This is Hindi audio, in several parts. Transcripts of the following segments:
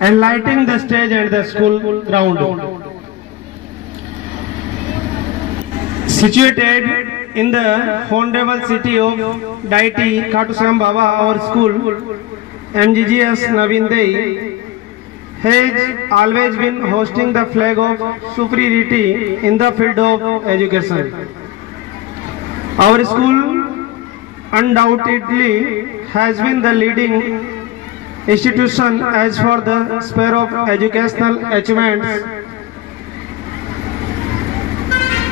and lighting the stage at the school ground. Situated in the honorable city of Daiti, Khatusam Baba, our school, MGGS Navin Dei, has always been hosting the flag of superiority in the field of education. Our school undoubtedly has been the leading institution as for the sphere of educational achievements.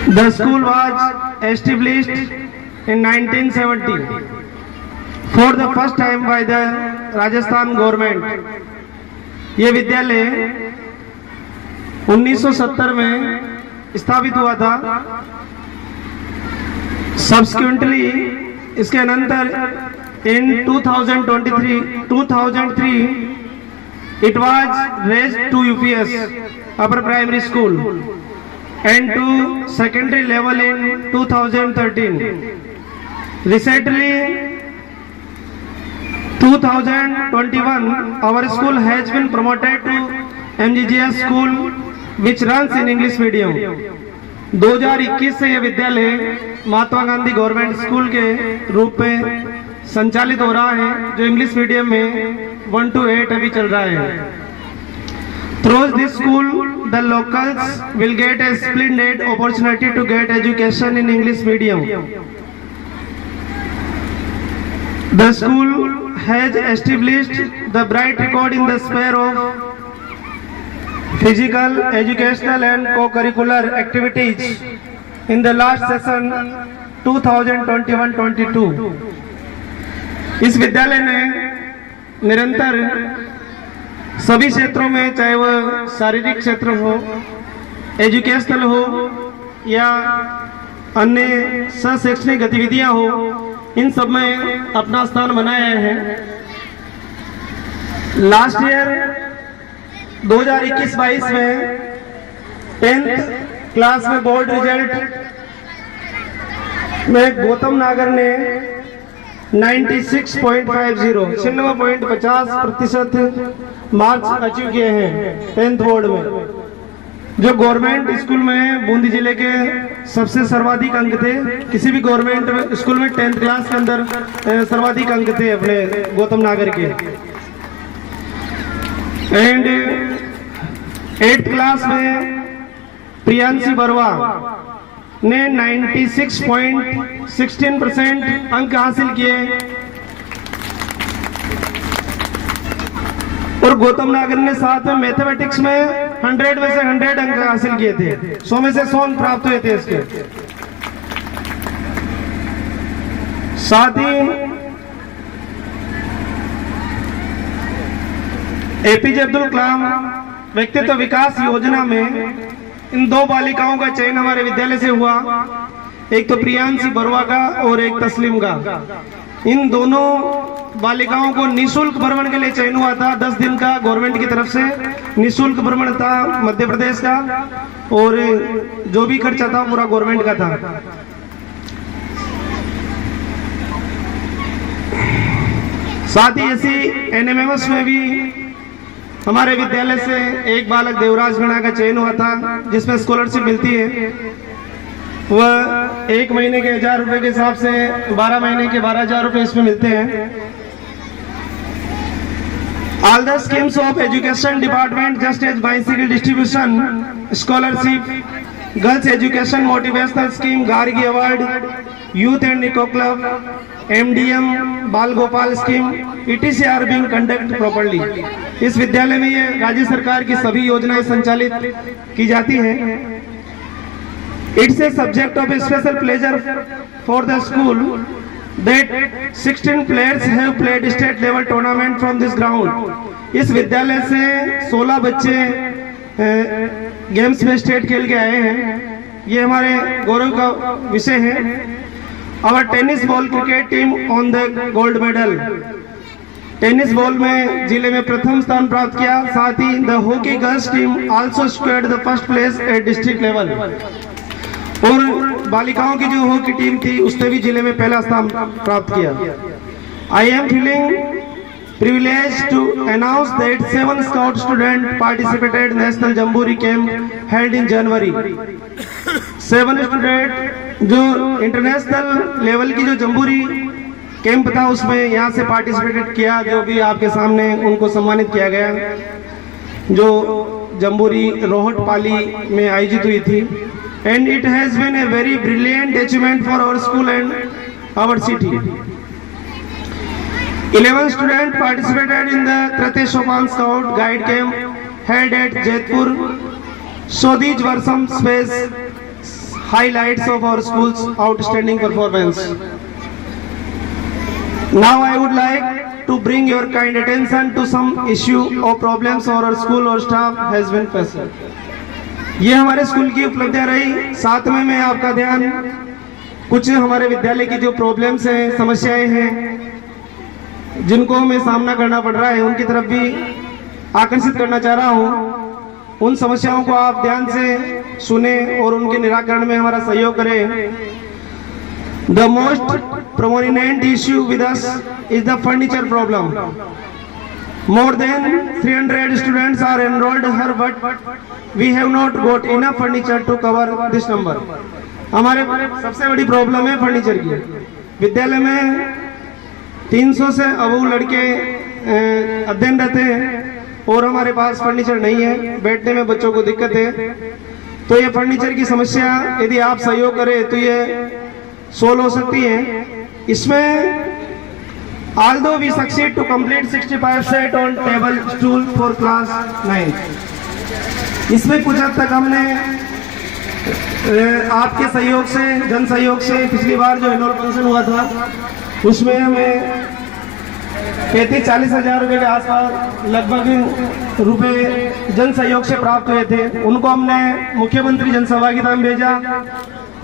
The school was established in 1970 for the first time by the Rajasthan government. ये विद्यालय 1970 में स्थापित हुआ था। Subsequently, इसके अनंतर in 2003 it was raised to UPS upper primary school and to secondary level in 2013. Recently 2021 our school has been promoted to MGGS school which runs in English medium. 2021 से यह विद्यालय महात्मा गांधी गवर्नमेंट स्कूल के रूप में संचालित हो रहा है, जो इंग्लिश मीडियम में 1 to 8 अभी चल रहा है। Through this school, the locals will get a splendid opportunity to get education in English medium. The school has established the bright record in the sphere of physical, educational and co-curricular activities in the last session 2021-22. इस विद्यालय ने निरंतर सभी क्षेत्रों में, चाहे वह शारीरिक क्षेत्र हो, एजुकेशनल हो या अन्य शैक्षणिक गतिविधियां हो, इन सब में अपना स्थान बनाया है। लास्ट ईयर 2021-22 में 10th क्लास में बोर्ड रिजल्ट में गौतम नागर ने 96.50 मार्क्स अचीव किए हैं 10th बोर्ड में, जो गवर्नमेंट स्कूल में बूंदी जिले के सबसे सर्वाधिक अंक थे। किसी भी गवर्नमेंट स्कूल में 10th क्लास के अंदर सर्वाधिक अंक थे अपने गौतम नागर के। एंड 8th क्लास में प्रियांशी बरवा ने 96.16% अंक हासिल किए और गौतम नागर ने साथ में मैथमेटिक्स में 100 में से 100 अंक हासिल किए थे। 100 में से 100 अंक प्राप्त हुए थे इसके। साथ ही एपीजे अब्दुल कलाम व्यक्तित्व विकास योजना में इन 2 बालिकाओं का चयन हमारे विद्यालय से हुआ, एक तो प्रियांशी बरवा का और एक तस्लीम का। इन दोनों बालिकाओं को निशुल्क भ्रमण के लिए चयन हुआ था। 10 दिन का गवर्नमेंट की तरफ से निशुल्क भ्रमण था मध्य प्रदेश का, और जो भी खर्चा था पूरा गवर्नमेंट का था। साथ ही ऐसी एनएमएमएस में भी हमारे विद्यालय से एक बालक देवराज गणा का चयन हुआ था, जिसमें स्कॉलरशिप मिलती है। वह 1 महीने के 1000 रुपए के हिसाब से 12 महीने के 12,000 रुपए इसमें मिलते हैं। All the schemes of education department, just as bicycle distribution, scholarship, girls education motivational scheme, Gargi award, youth and eco club, MDM, बाल Gopal scheme, ETC are being conducted properly. इस विद्यालय में ये राज्य सरकार की सभी योजनाएं संचालित की जाती हैं। It's a subject of a special pleasure for the school that 16 players have played state level tournament from this ground. इस विद्यालय से 16 बच्चे गेम्स में स्टेट खेल के आए हैं। ये हमारे गौरव का विषय है। Our tennis ball cricket team on the gold medal. Tennis ball में जिले में प्रथम स्थान प्राप्त किया। साथ ही the hockey girls team also squad the first place at district level. और बालिकाओं की जो हॉकी टीम थी उसने भी जिले में पहला स्थान प्राप्त किया। I am feeling privileged to announce that 7 Scout students participated in National Jamboree Camp held in January. 7 student जो इंटरनेशनल लेवल की जो जम्बूरी कैंप था उसमें यहाँ से पार्टिसिपेट किया, जो भी आपके सामने उनको सम्मानित किया गया, जो जम्बूरी रोहट पाली में आयोजित हुई थी. And it has been a very brilliant achievement for our school and our city. 11 students participated in the Trate Chopin Scout Guide Camp held at Jaipur. So these were some highlights of our school's outstanding performance. Now I would like to bring your kind attention to some issue or problems our school or staff has been facing. ये हमारे स्कूल की उपलब्धियां रही. साथ में मैं आपका ध्यान कुछ हमारे विद्यालय की जो प्रॉब्लम्स हैं, समस्याएं हैं, जिनको हमें सामना करना पड़ रहा है, उनकी तरफ भी आकर्षित करना चाह रहा हूं. उन समस्याओं को आप ध्यान से सुने और उनके निराकरण में हमारा सहयोग करें. The most prominent issue with us is the furniture problem. More than 300 students are enrolled here, but we have not got enough furniture to cover this number. हमारे सबसे बड़ी प्रॉब्लम है फर्नीचर की. विद्यालय में 300 से अबू लड़के अध्ययनरत हैं और हमारे पास फर्नीचर नहीं है, बैठने में बच्चों को दिक्कत है. तो ये फर्नीचर की समस्या यदि आप सहयोग करें तो ये सोल्व हो सकती है. इसमें although we succeed to complete 65 set on table stool for class 9, इसमें कुछ हद तक हमने आपके सहयोग से, जन सहयोग से, पिछली बार जो एनुअल फंक्शन हुआ था उसमें हमें 35-40 हजार रुपए के आसपास लगभग रुपए जन सहयोग से प्राप्त हुए थे. उनको हमने मुख्यमंत्री जन सहभागिता में भेजा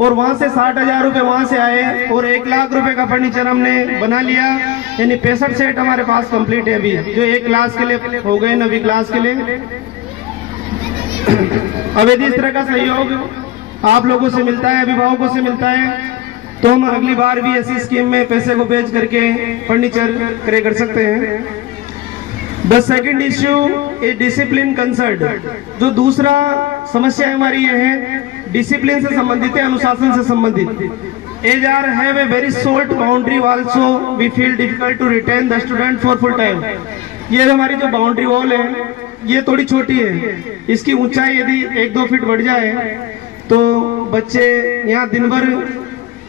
और वहां से 60,000 रुपए वहां से आए और 1 लाख रुपए का फर्नीचर हमने बना लिया. यानी 65 सेट हमारे पास कंप्लीट है अभी, जो 1 क्लास के लिए हो गए, 9वीं क्लास के लिए. अब यदि इस तरह का सहयोग आप लोगों से मिलता है, अभिभावकों से मिलता है, तो हम अगली बार भी ऐसी स्कीम में पैसे को बेच करके फर्नीचर क्रय कर सकते हैं. The second issue is discipline concern. जो दूसरा समस्या हमारी ये है, डिसिप्लिन से संबंधित है, अनुशासन से संबंधित. As are have a very short boundary, also we feel difficult to retain the student for full time. ये हमारी जो बाउंड्री वॉल है ये थोड़ी छोटी है. इसकी ऊंचाई यदि 1-2 फीट बढ़ जाए तो बच्चे यहाँ दिन भर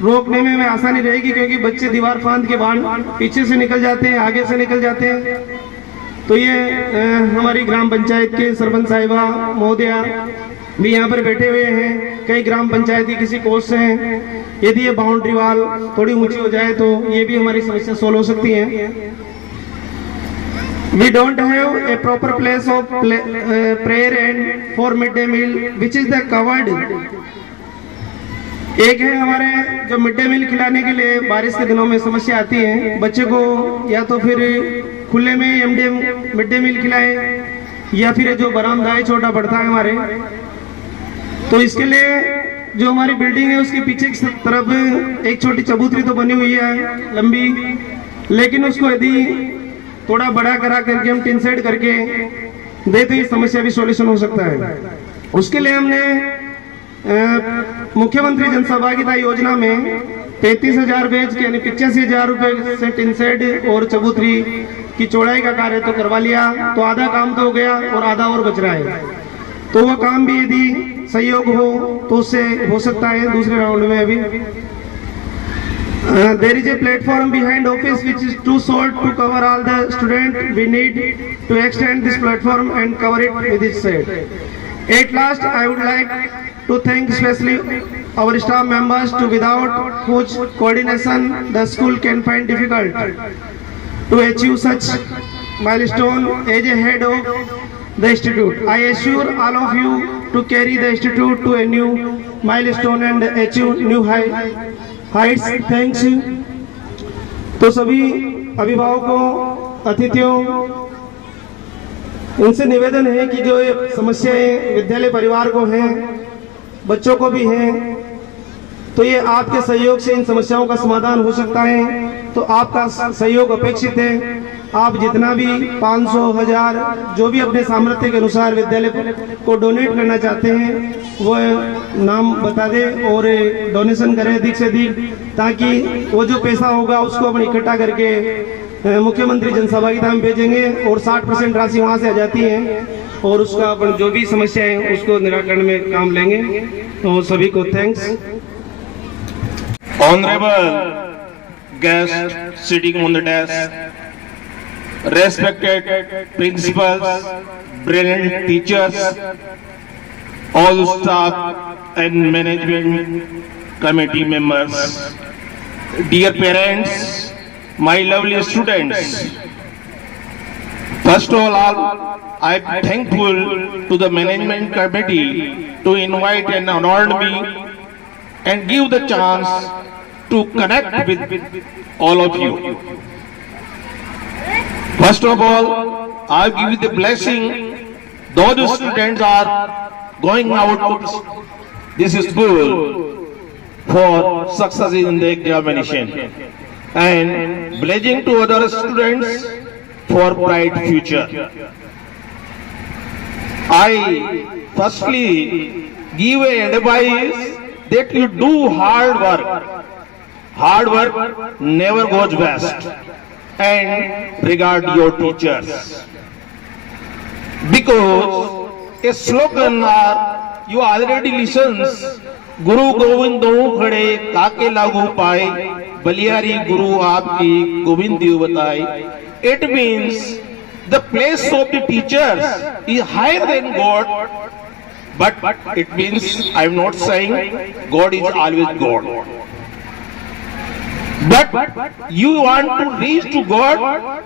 रोकने में हमें आसानी रहेगी, क्योंकि बच्चे दीवार फांद के बाहर पीछे से निकल जाते हैं, आगे से निकल जाते हैं. तो ये हमारी ग्राम पंचायत के सरपंच साहिबा महोदया भी यहाँ पर बैठे हुए हैं, कई ग्राम पंचायती किसी कोर्स से हैं. यदि ये बाउंड्री वाल थोड़ी ऊंची हो जाए तो ये भी हमारी समस्या सोल्व हो सकती है. We don't have a proper place of prayer and for midday meal, which is the covered. एक है हमारे जो मिड डे मील खिलाने के लिए बारिश के दिनों में समस्या आती है, बच्चे को या तो फिर खुले में मिड डे मील खिलाए या फिर जो बरामदा है छोटा पड़ता है हमारे. तो इसके लिए जो हमारी बिल्डिंग है उसके पीछे की तरफ एक छोटी चबूतरी तो बनी हुई है लंबी, लेकिन उसको यदि थोड़ा बड़ा करा करके हम टिन शेड करके दे तो ये समस्या भी सॉल्यूशन हो सकता है. उसके लिए हमने मुख्यमंत्री जन सहभागिता योजना में 33,000 बेच के यानी 85,000 रुपए से टिन शेड और चबूतरी की चौड़ाई का कार्य तो करवा लिया. तो आधा काम तो हो गया और आधा और बच रहा है. तो वह काम भी यदि सहयोग हो तो उससे हो सकता है दूसरे राउंड में. अभी there is a platform behind office which is too short to cover all the student. We need to extend this platform and cover it with its set. At last, I would like to thank especially our staff members, to without whose coordination the school can find difficult to achieve such milestone as a head of the institute. I assure all of you to carry the institute to a new milestone and achieve new heights. Thanks. तो सभी अभिभावकों, अतिथियों, उनसे निवेदन है कि जो ये समस्याएं विद्यालय परिवार को हैं, बच्चों को भी हैं, तो ये आपके सहयोग से इन समस्याओं का समाधान हो सकता है. तो आपका सहयोग अपेक्षित है. आप जितना भी 500, 1000 जो भी अपने सामर्थ्य के अनुसार विद्यालय को डोनेट करना चाहते हैं वो नाम बता दें और डोनेशन करें अधिक से अधिक, ताकि वो जो पैसा होगा उसको अपन इकट्ठा करके मुख्यमंत्री जनसहभागिता में भेजेंगे और 60% राशि वहाँ से आ जाती है और उसका अपन जो भी समस्या है उसको निराकरण में काम लेंगे। तो सभी को thanks. Honorable guest sitting on the desk, respected principals, brilliant teachers, all staff and management committee members, dear parents, my lovely students. First of all, I am thankful to the management committee to invite and honor me and give the chance to connect with all of you. First of all, I give the blessing. Those students are going out to this school for success in the examination and blessing to other students for bright future. I firstly give an advice that you do hard work. Hard work never goes best. And regard your teachers. Because a slogan you already listens, Guru Govindo khade kaake lagu pai, Baliyari Guru aapki Govind diyo batai. It means the place of the teachers is higher than God, but it means I am not saying God is always God. But you want to reach to God,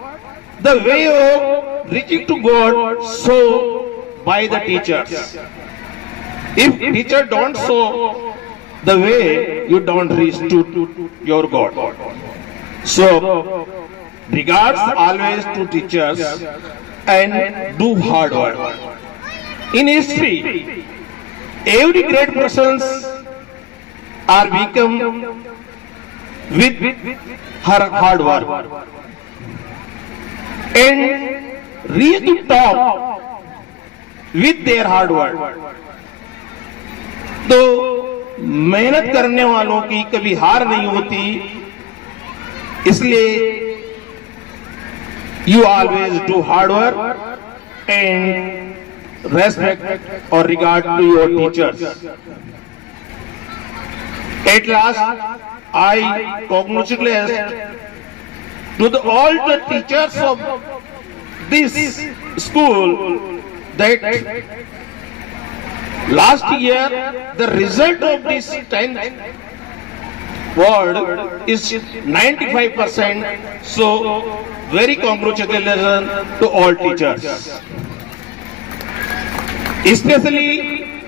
the way of reaching to God, so by the teachers. If teacher don't show the way, you don't reach to your God. So, regards always to teachers and do hard work. In history, every great persons are become with her hard work and reach the top with their hard work. तो मेहनत करने वालों की कभी हार नहीं होती, इसलिए you always do hard work and respect or regard to your teachers. At last, I congratulate to all the teachers of this school that last year the result of this 10th ward is 95%. So very congratulations to all teachers. Especially,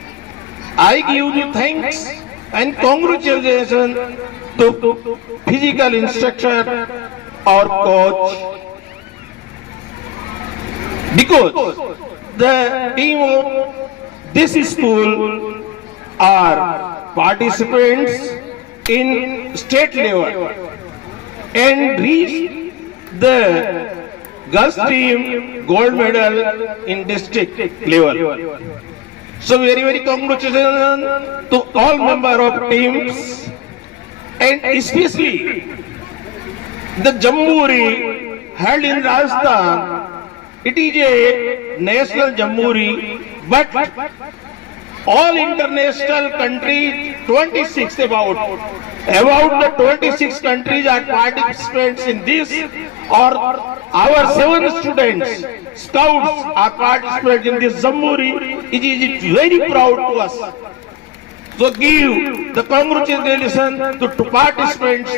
I give you thanks and congratulations to physical instructor or coach, because the team of this school are participants in state level and reached the girls team gold medal in district level. So very congratulations to all member of teams, and especially the Jamboree held in Rajasthan. It is a national Jamboree, but all international countries, 26 about the 26 countries are participants in this, or our 7 students, scouts are participants in this Jamboree. It is very proud to us. So give the congratulations to participants,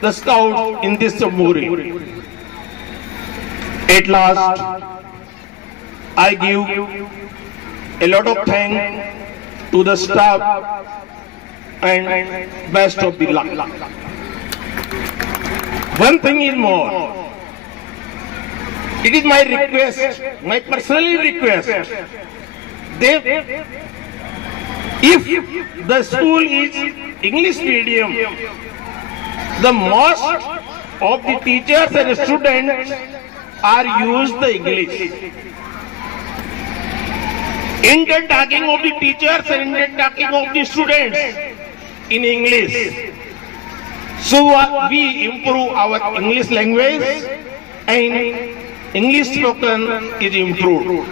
the scouts in this Jamboree. At last, I give a lot of thanks to the staff and best of the luck. One thing is more. It is my request, my personal request. If the school is English medium, the most of the teachers and students are used the English. Indian talking of the teachers and Indian talking of the students in English. So we improve our English language and English spoken is improved.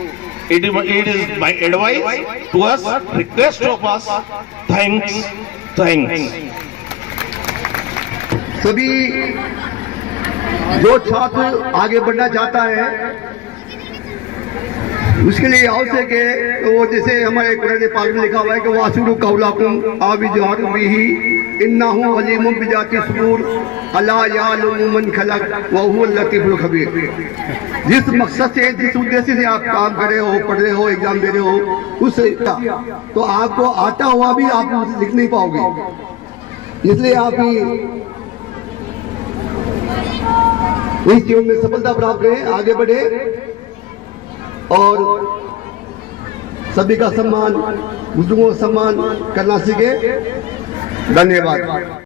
It is my advice to us, request of us. Thanks. सभी जो छात्र आगे बढ़ना चाहता है उसके लिए आवश्यक है वो जैसे हमारे कुरान पाक में लिखा हुआ है कि वासुरु कौलाकुम आविजार बिही इन्नहु अलीमुम बिजाति सुदूर अला यालमु मन खलक व हुवल लतीफुल खबीर। जिस मकसद से जिस उद्देश्य से आप काम कर रहे हो, पढ़ रहे हो, एग्जाम दे रहे हो, उस तो आपको आता हुआ भी आप लिख नहीं पाओगे। इसलिए आप इस जीवन में सफलता प्राप्त करें, आगे बढ़े और सभी का सम्मान, बुजुर्गों का सम्मान करना सीखे। धन्यवाद।